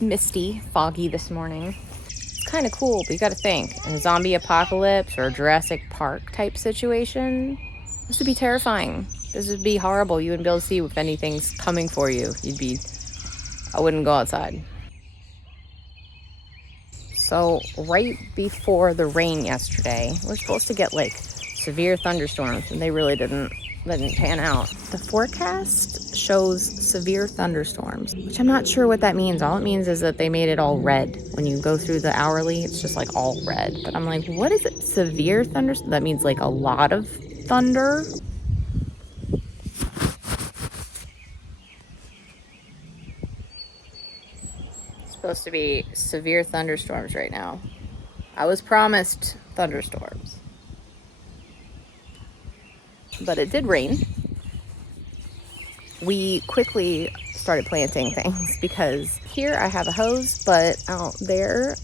misty, foggy this morning. It's kind of cool, but you got to think, in a zombie apocalypse or a Jurassic Park type situation, this would be terrifying. This would be horrible. You wouldn't be able to see if anything's coming for you. I wouldn't go outside. So right before the rain yesterday, we're supposed to get like severe thunderstorms, and they really didn't pan out. The forecast shows severe thunderstorms, which I'm not sure what that means. All it means is that they made it all red. When you go through the hourly, it's just like all red. But I'm like, what is it? Severe thunderstorms? That means like a lot of thunder? It's supposed to be severe thunderstorms right now. I was promised thunderstorms. But it did rain. We quickly started planting things because here I have a hose, but out there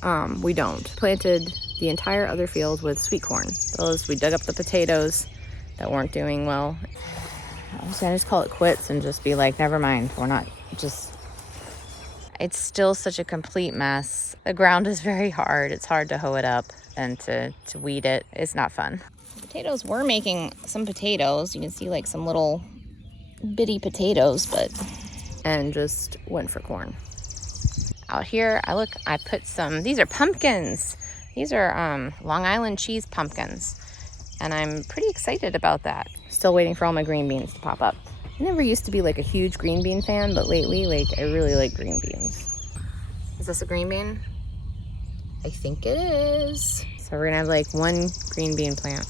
we don't. Planted the entire other field with sweet corn. We dug up the potatoes that weren't doing well. I was gonna just call it quits and just be like, never mind, it's still such a complete mess. The ground is very hard. It's hard to hoe it up and to weed it. It's not fun. Potatoes were making some potatoes. You can see like some little bitty potatoes, and just went for corn. Out here, I put these are pumpkins. These are Long Island cheese pumpkins. And I'm pretty excited about that. Still waiting for all my green beans to pop up. I never used to be like a huge green bean fan, but lately, I really like green beans. Is this a green bean? I think it is. So we're gonna have like one green bean plant.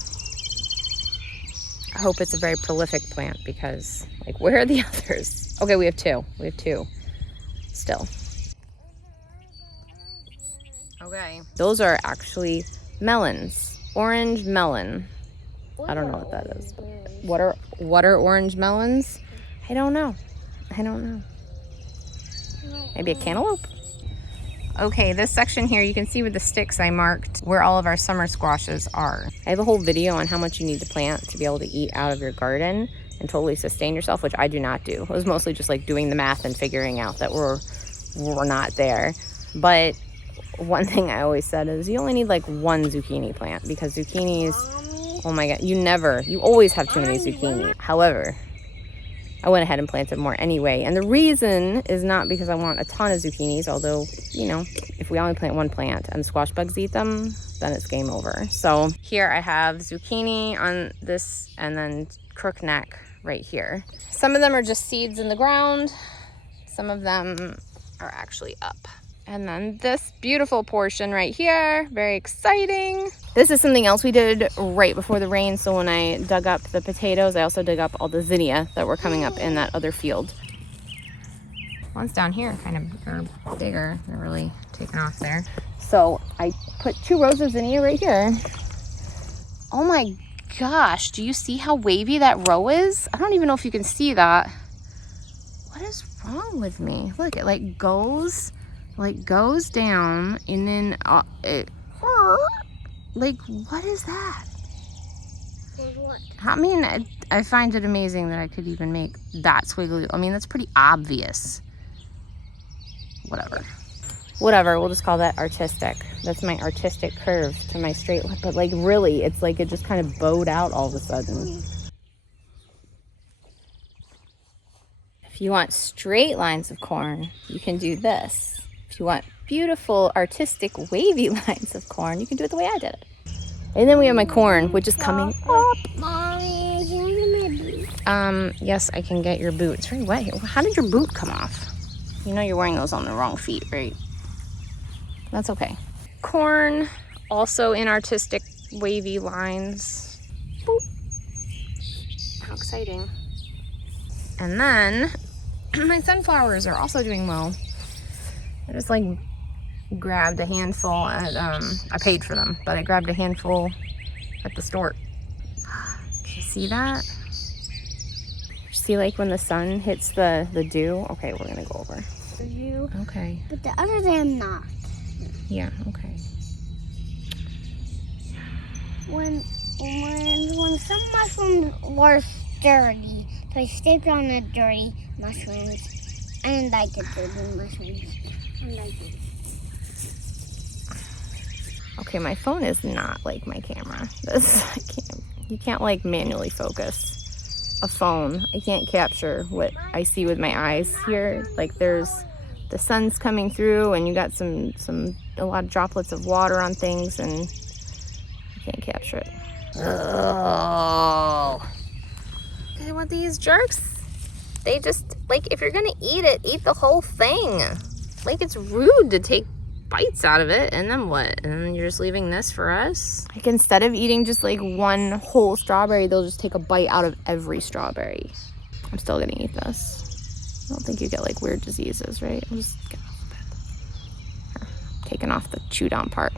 I hope it's a very prolific plant because, like, where are the others? Okay, we have two. Still. Okay. Those are actually melons. Orange melon. I don't know what that is. What are orange melons? I don't know. Maybe a cantaloupe? Okay, this section here, you can see with the sticks I marked where all of our summer squashes are. I have a whole video on how much you need to plant to be able to eat out of your garden and totally sustain yourself, which I do not do. It was mostly just like doing the math and figuring out that we're not there. But one thing I always said is you only need like one zucchini plant because zucchinis, oh my God, you always have too many zucchini. However, I went ahead and planted more anyway. And the reason is not because I want a ton of zucchinis, although, if we only plant one plant and squash bugs eat them, then it's game over. So here I have zucchini on this and then crookneck right here. Some of them are just seeds in the ground. Some of them are actually up. And then this beautiful portion right here, very exciting. This is something else we did right before the rain. So when I dug up the potatoes, I also dug up all the zinnia that were coming up in that other field. Ones down here kind of are bigger. They're really taking off there. So I put 2 rows of zinnia right here. Oh my gosh, do you see how wavy that row is? I don't even know if you can see that. What is wrong with me? Look, it goes down and then what is that? What? I find it amazing that I could even make that squiggly. That's pretty obvious. Whatever, we'll just call that artistic. That's my artistic curve to my straight line. But really, it's like it just kind of bowed out all of a sudden. If you want straight lines of corn, you can do this. If you want beautiful, artistic, wavy lines of corn, you can do it the way I did it. And then we have my corn, which is coming up. Mommy, give me my boot. Yes, I can get your boot. It's very wet here. How did your boot come off? You know you're wearing those on the wrong feet, right? That's okay. Corn, also in artistic, wavy lines. Boop. How exciting. And then my sunflowers are also doing well. I just grabbed a handful at, I paid for them, but I grabbed a handful at the store. Can you see that? See when the sun hits the dew? Okay, we're gonna go over. You. Okay. But the other day I'm not. Yeah, okay. When some mushrooms were dirty, so I stepped on the dirty mushrooms. I didn't like the dirty mushrooms. Okay, my phone is not like my camera. You can't like manually focus a phone. I can't capture what I see with my eyes here. Like the sun's coming through and you got a lot of droplets of water on things and I can't capture it. Oh. Okay, what these jerks? They just, like, if you're gonna eat it, eat the whole thing. Like, it's rude to take bites out of it, and then what? And then you're just leaving this for us? Like, instead of eating just, like, one whole strawberry, they'll just take a bite out of every strawberry. I'm still gonna eat this. I don't think you get, like, weird diseases, right? I'll just get off of it. Here, taking off the chewed on part.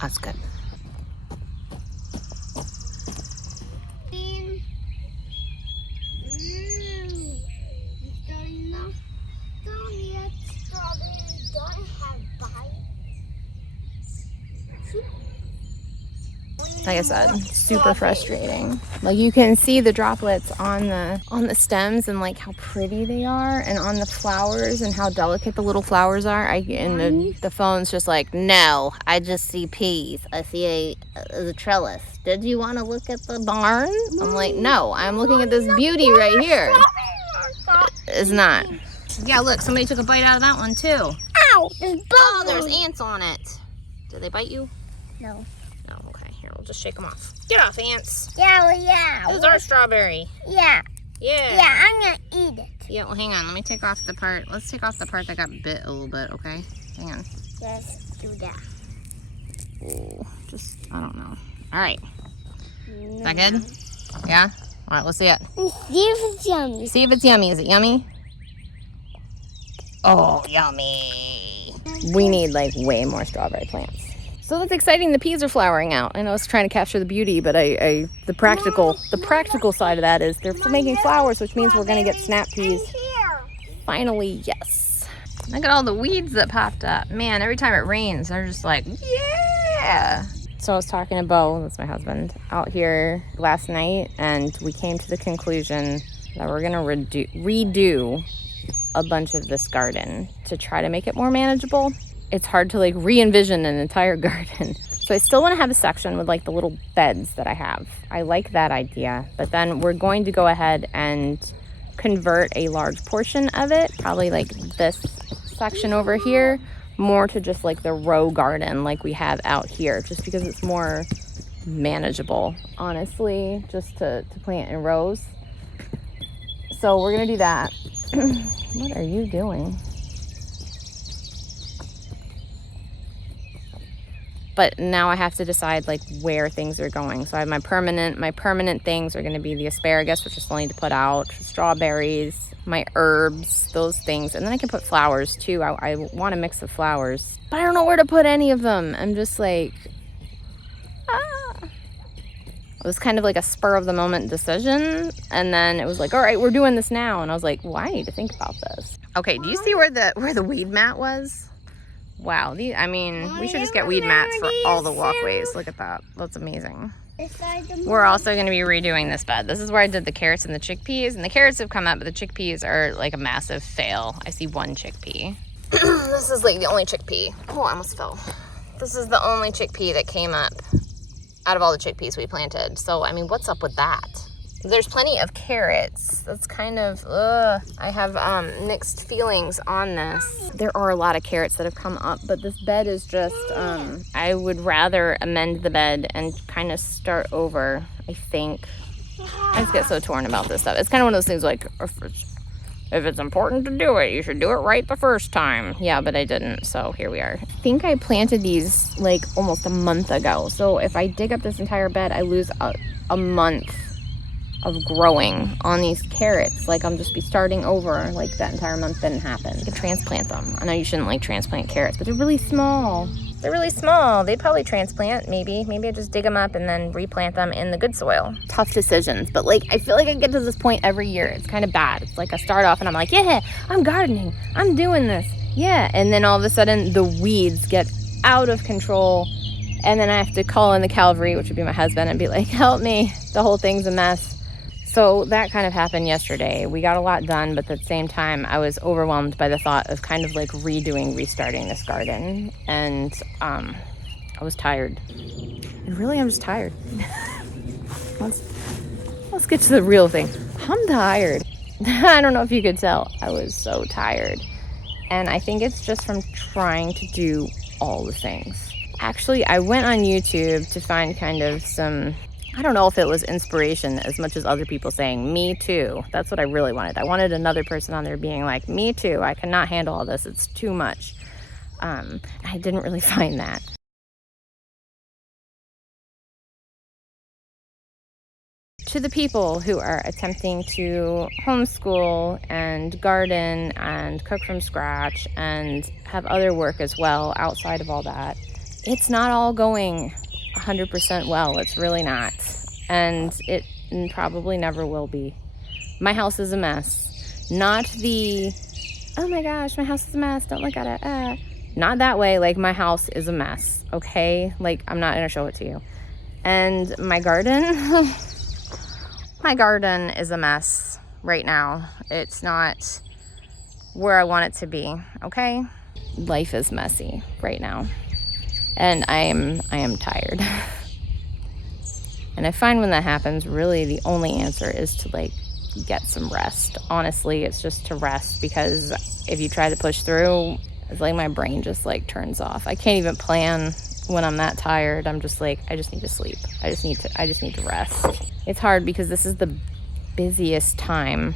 That's good. Like I said, super frustrating. Like you can see the droplets on the stems and like how pretty they are, and on the flowers and how delicate the little flowers are. And the phone's just like, no, I just see peas. I see the trellis. Did you want to look at the barn? I'm like, no, I'm looking at this beauty right here. It's not. Yeah, look, somebody took a bite out of that one too. Ow! Oh, there's ants on it. Did they bite you? No. No, okay. Here, we'll just shake them off. Get off, ants. Yeah, well, yeah. This is our strawberry. Yeah. Yeah. Yeah, I'm gonna eat it. Yeah, well, hang on. Let me take off the part. Let's take off the part that got bit a little bit, okay? Hang on. Let's do that. Oh, just, I don't know. All right. Is that good? Yeah? All right, let's see it. See if it's yummy. See if it's yummy. Is it yummy? Oh, yummy. We need like way more strawberry plants. So that's exciting. The peas are flowering out. I know it's trying to capture the beauty, but the practical side of that is they're making flowers, which means we're gonna get snap peas. Finally, yes. Look at all the weeds that popped up. Man, every time it rains, they're just like, yeah. So I was talking to Bo, that's my husband, out here last night, and we came to the conclusion that we're gonna redo a bunch of this garden to try to make it more manageable. It's hard to like re-envision an entire garden. So I still want to have a section with like the little beds that I have. I like that idea, but then we're going to go ahead and convert a large portion of it, probably like this section over here, more to just like the row garden like we have out here, just because it's more manageable, honestly, just to plant in rows. So we're gonna do that. What are you doing? But now I have to decide like where things are going. So I have my permanent things are gonna be the asparagus, which I still need to put out, strawberries, my herbs, those things. And then I can put flowers too. I want to mix the flowers, but I don't know where to put any of them. I'm just like, It was kind of like a spur of the moment decision. And then it was like, all right, we're doing this now. And I was like, well, I need to think about this. Okay, do you see where the weed mat was? Wow, we should just get weed mats for all the walkways. Look at that. That's amazing. We're also going to be redoing this bed. This is where I did the carrots and the chickpeas. And the carrots have come up, but the chickpeas are like a massive fail. I see one chickpea. This is like the only chickpea. Oh, I almost fell. This is the only chickpea that came up out of all the chickpeas we planted. So, I mean, what's up with that? There's plenty of carrots. That's kind of, I have mixed feelings on this. There are a lot of carrots that have come up, but this bed is just, I would rather amend the bed and kind of start over, I think. I just get so torn about this stuff. It's kind of one of those things like, if it's important to do it, you should do it right the first time. Yeah, but I didn't, so here we are. I think I planted these like almost a month ago. So if I dig up this entire bed, I lose a month of growing on these carrots. Like I'm just be starting over, like that entire month didn't happen. You can transplant them. I know you shouldn't like transplant carrots, but they're really small. They're really small. They'd probably transplant, maybe. Maybe I just dig them up and then replant them in the good soil. Tough decisions, but like I feel like I get to this point every year. It's kind of bad. It's like I start off and I'm like, yeah, I'm gardening. I'm doing this. Yeah. And then all of a sudden the weeds get out of control. And then I have to call in the Calvary, which would be my husband, and be like, help me. The whole thing's a mess. So that kind of happened yesterday. We got a lot done, but at the same time, I was overwhelmed by the thought of kind of like restarting this garden. And I was tired. And really, I'm just tired. Let's get to the real thing. I'm tired. I don't know if you could tell. I was so tired. And I think it's just from trying to do all the things. Actually, I went on YouTube to find kind of some, I don't know if it was inspiration as much as other people saying, me too. That's what I really wanted. I wanted another person on there being like, me too. I cannot handle all this. It's too much. I didn't really find that. To the people who are attempting to homeschool and garden and cook from scratch and have other work as well outside of all that, it's not all going 100% well. It's really not. And it probably never will be. My house is a mess. Not the, oh my gosh, my house is a mess, don't look at it. Not that way. Like, my house is a mess, okay? Like, I'm not gonna show it to you. And my garden, my garden is a mess right now. It's not where I want it to be, okay? Life is messy right now. And I am tired. And I find when that happens, really the only answer is to like get some rest. Honestly, it's just to rest, because if you try to push through, it's like my brain just like turns off. I can't even plan when I'm that tired. I'm just like, I just need to sleep. I just need to rest. It's hard because this is the busiest time,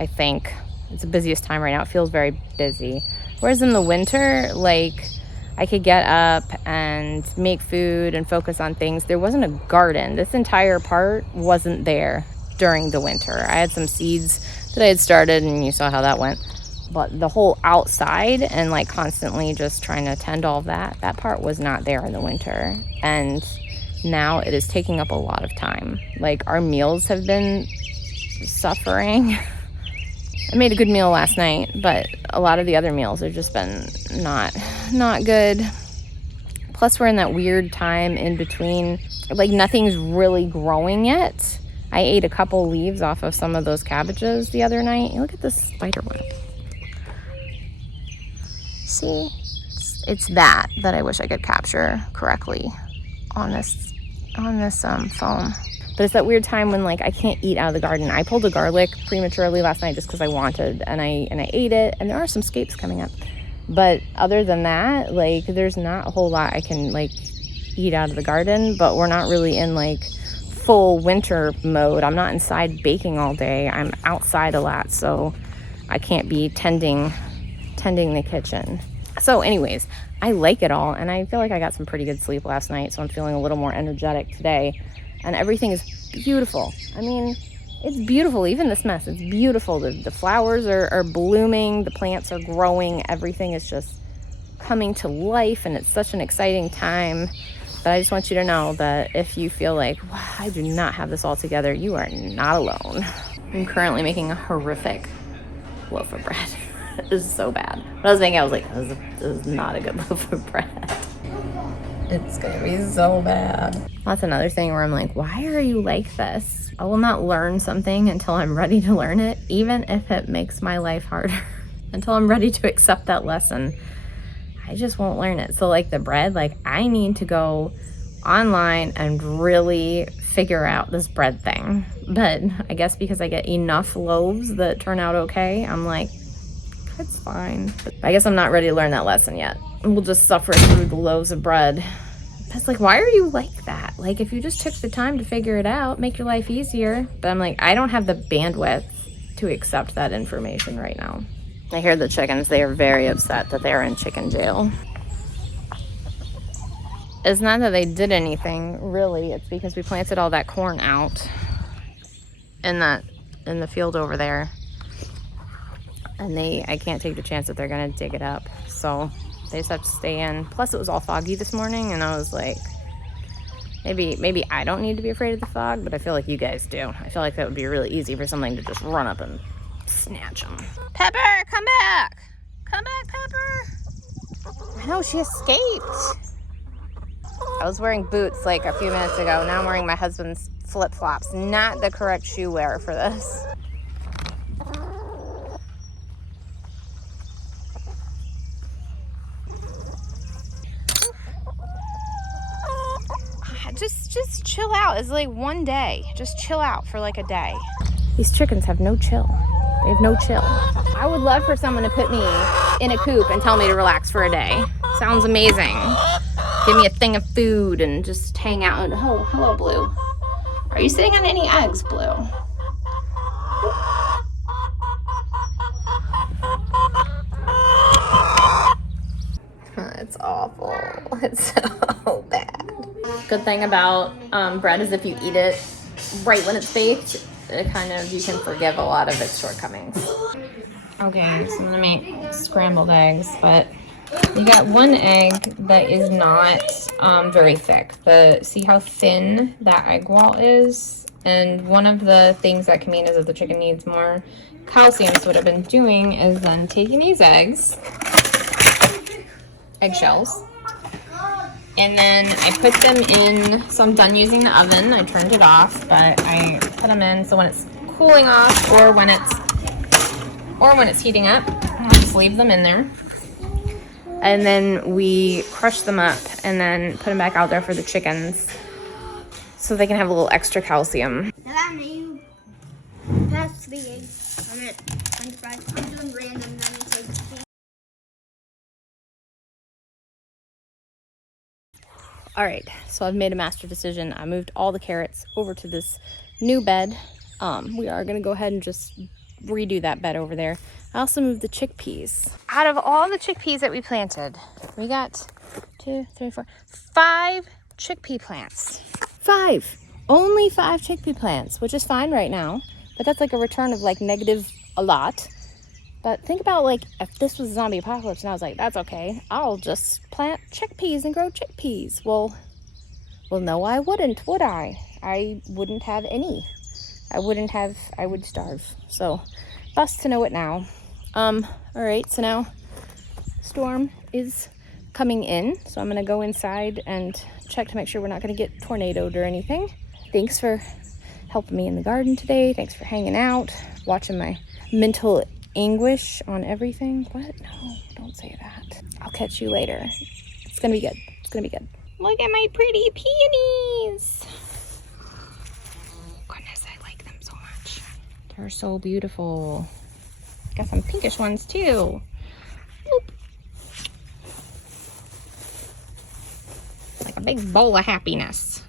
I think. It's the busiest time right now. It feels very busy. Whereas in the winter, like, I could get up and make food and focus on things. There wasn't a garden. This entire part wasn't there during the winter. I had some seeds that I had started, and you saw how that went. But the whole outside and like constantly just trying to tend all of that part was not there in the winter. And now it is taking up a lot of time. Like, our meals have been suffering. I made a good meal last night, but a lot of the other meals have just been not good. Plus, we're in that weird time in between. Like, nothing's really growing yet. I ate a couple leaves off of some of those cabbages the other night. Look at this spider web. See? It's that I wish I could capture correctly on this phone. But it's that weird time when like I can't eat out of the garden. I pulled a garlic prematurely last night just because I wanted, and I ate it, and there are some scapes coming up. But other than that, like, there's not a whole lot I can like eat out of the garden. But we're not really in like full winter mode. I'm not inside baking all day. I'm outside a lot, so I can't be tending the kitchen. So anyways, I like it all, and I feel like I got some pretty good sleep last night, so I'm feeling a little more energetic today. And everything is beautiful. I mean, it's beautiful. Even this mess, it's beautiful. The flowers are blooming. The plants are growing. Everything is just coming to life, and it's such an exciting time. But I just want you to know that if you feel like, wow, I do not have this all together, you are not alone. I'm currently making a horrific loaf of bread. It is so bad. When I was making it, I was like, this is not a good loaf of bread. It's gonna be so bad. That's another thing where I'm like, why are you like this? I will not learn something until I'm ready to learn it, even if it makes my life harder. Until I'm ready to accept that lesson, I just won't learn it. So like the bread, like, I need to go online and really figure out this bread thing. But I guess because I get enough loaves that turn out okay, I'm like, it's fine. But I guess I'm not ready to learn that lesson yet. We'll just suffer through the loaves of bread. It's like, why are you like that? Like, if you just took the time to figure it out, make your life easier. But I'm like, I don't have the bandwidth to accept that information right now. I hear the chickens, they are very upset that they are in chicken jail. It's not that they did anything, really. It's because we planted all that corn out in the field over there. And I can't take the chance that they're gonna dig it up. So they just have to stay in. Plus, it was all foggy this morning, and I was like, maybe I don't need to be afraid of the fog, but I feel like you guys do. I feel like that would be really easy for something to just run up and snatch them. Pepper, come back! Come back, Pepper! I know, she escaped. I was wearing boots like a few minutes ago. Now I'm wearing my husband's flip-flops. Not the correct shoe wear for this. Just chill out. It's like one day. Just chill out for like a day. These chickens have no chill. They have no chill. I would love for someone to put me in a coop and tell me to relax for a day. Sounds amazing. Give me a thing of food and just hang out. Oh, hello, Blue. Are you sitting on any eggs, Blue? It's awful. It's so bad. Good thing about bread is if you eat it right when it's baked, it kind of, you can forgive a lot of its shortcomings. Okay, so I'm gonna make scrambled eggs, but you got one egg that is not very thick. See how thin that egg wall is? And one of the things that can mean is that the chicken needs more calcium. So what I've been doing is then taking these eggshells, and then I put them in, so I'm done using the oven. I turned it off, but I put them in so when it's cooling off or when it's heating up, I'll just leave them in there. And then we crush them up and then put them back out there for the chickens so they can have a little extra calcium. You pass the eggs. I'm at 25. I'm doing random 96. All right, so I've made a master decision. I moved all the carrots over to this new bed. We are gonna go ahead and just redo that bed over there. I also moved the chickpeas. Out of all the chickpeas that we planted, we got 5 chickpea plants. 5, only 5 chickpea plants, which is fine right now, but that's like a return of like negative a lot. But think about like if this was zombie apocalypse and I was like, that's okay, I'll just plant chickpeas and grow chickpeas. Well, no, I wouldn't, would I? I wouldn't have any. I would starve. So best to know it now. All right, so now storm is coming in. So I'm gonna go inside and check to make sure we're not gonna get tornadoed or anything. Thanks for helping me in the garden today. Thanks for hanging out, watching my mental anguish on everything. What? No, don't say that. I'll catch you later. It's gonna be good. It's gonna be good. Look at my pretty peonies. Goodness, I like them so much. They're so beautiful. Got some pinkish ones too. Boop. Like a big bowl of happiness.